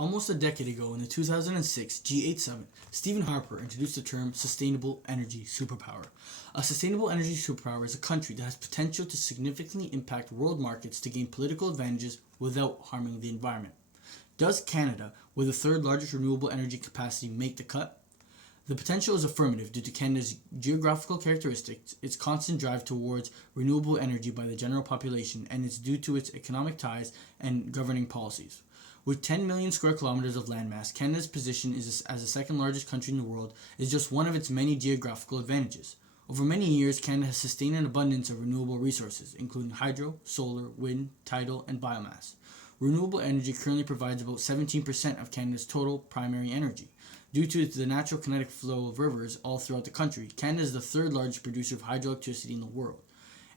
Almost a decade ago, in the 2006 G8 summit, Stephen Harper introduced the term sustainable energy superpower. A sustainable energy superpower is a country that has potential to significantly impact world markets to gain political advantages without harming the environment. Does Canada, with the third largest renewable energy capacity, make the cut? The potential is affirmative due to Canada's geographical characteristics, its constant drive towards renewable energy by the general population, and it's due to its economic ties and governing policies. With 10 million square kilometers of landmass, Canada's position as the second largest country in the world is just one of its many geographical advantages. Over many years, Canada has sustained an abundance of renewable resources, including hydro, solar, wind, tidal, and biomass. Renewable energy currently provides about 17% of Canada's total primary energy. Due to the natural kinetic flow of rivers all throughout the country, Canada is the third largest producer of hydroelectricity in the world.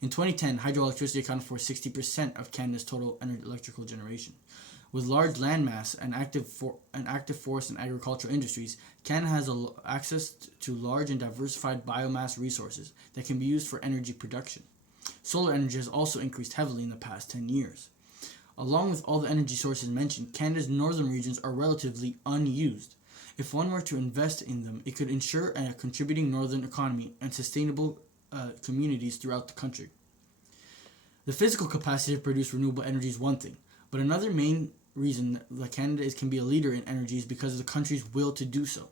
In 2010, hydroelectricity accounted for 60% of Canada's total electrical generation. With large landmass and active forest and agricultural industries, Canada has access to large and diversified biomass resources that can be used for energy production. Solar energy has also increased heavily in the past 10 years. Along with all the energy sources mentioned, Canada's northern regions are relatively unused. If one were to invest in them, it could ensure a contributing northern economy and sustainable communities throughout the country. The physical capacity to produce renewable energy is one thing, but another main reason that Canada can be a leader in energy is because of the country's will to do so.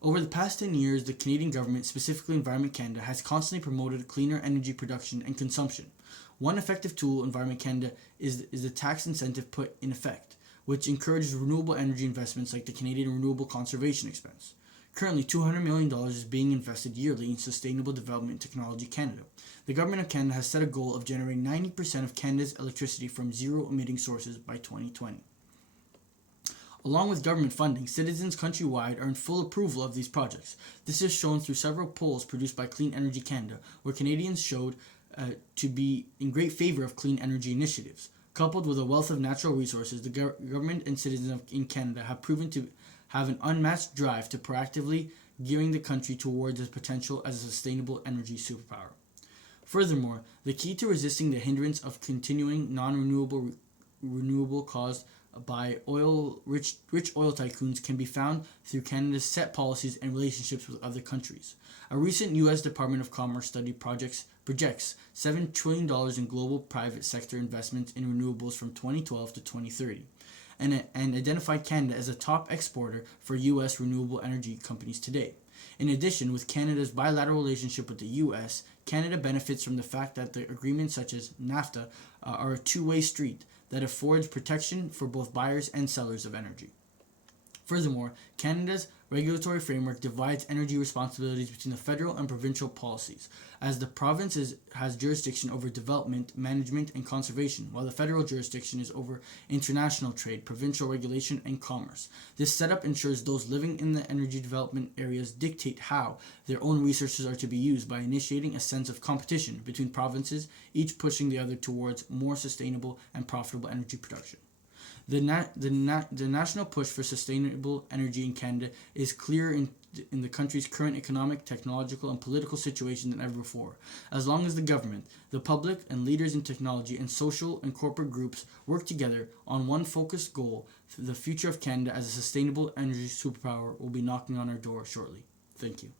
Over the past 10 years, the Canadian government, specifically Environment Canada, has constantly promoted cleaner energy production and consumption. One effective tool Environment Canada is the tax incentive put in effect, which encourages renewable energy investments like the Canadian Renewable Conservation Expense. Currently, $200 million is being invested yearly in Sustainable Development Technology Canada. The Government of Canada has set a goal of generating 90% of Canada's electricity from zero-emitting sources by 2020. Along with government funding, citizens countrywide are in full approval of these projects. This is shown through several polls produced by Clean Energy Canada, where Canadians showed to be in great favor of clean energy initiatives. Coupled with a wealth of natural resources, the government and citizens in Canada have proven to have an unmatched drive to proactively gearing the country towards its potential as a sustainable energy superpower. Furthermore, the key to resisting the hindrance of continuing renewable caused by rich oil tycoons can be found through Canada's set policies and relationships with other countries. A recent U.S. Department of Commerce study projects $7 trillion in global private sector investments in renewables from 2012 to 2030, and identified Canada as a top exporter for U.S. renewable energy companies today. In addition, with Canada's bilateral relationship with the U.S., Canada benefits from the fact that the agreements such as NAFTA are a two-way street that affords protection for both buyers and sellers of energy. Furthermore, Canada's regulatory framework divides energy responsibilities between the federal and provincial policies, as the province has jurisdiction over development, management, and conservation, while the federal jurisdiction is over international trade, provincial regulation, and commerce. This setup ensures those living in the energy development areas dictate how their own resources are to be used by initiating a sense of competition between provinces, each pushing the other towards more sustainable and profitable energy production. The national push for sustainable energy in Canada is clearer in the country's current economic, technological, and political situation than ever before. As long as the government, the public, and leaders in technology and social and corporate groups work together on one focused goal, the future of Canada as a sustainable energy superpower will be knocking on our door shortly. Thank you.